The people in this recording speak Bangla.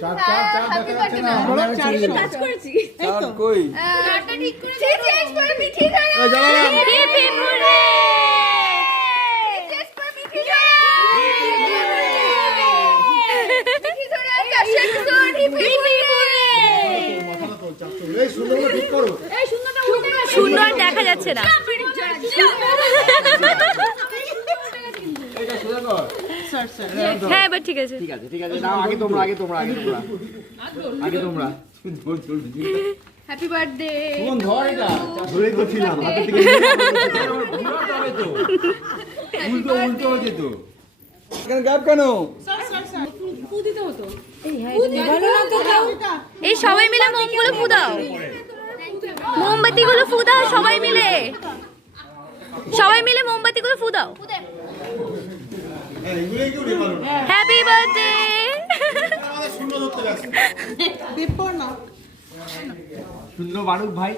চার চার চার দেখা যাচ্ছে না আমরা কাজ করেছি চার কই চারটা ঠিক করে চেঞ্জ করে মিঠি যায় এই যাও হিপি মুরে চেঞ্জ করে মিঠি যায় মিঠি ধরে আছে শেখসুন হিপি মুরে মাথাটা তো চাপ তো এই শূন্যটা ঠিক করো এই শূন্যটা উঠে শূন্য আর দেখা যাচ্ছে না এটা সোজা কর স্যার স্যার হ্যাঁ বাট ঠিক আছে ঠিক আছে নাও আগে তোমরা হ্যাপি বার্থডে কোন ধর এটা ধরে তো ছিলাম হাতে থেকে ঘুরাতে হবে তো উল্টো হয়ে যেত কেন গ্যাপ কেন স্যার ফু দিতে হতো এই হ্যাঁ ভালো না তো দাও এই সবাই মিলে মোমগুলো ফু দাও মোমবাতিগুলো ফু দাও সবাই মিলে মোমবাতিগুলো ফু দাও হ্যাপি বার্থডে শূন্য বাড়ুক ভাই।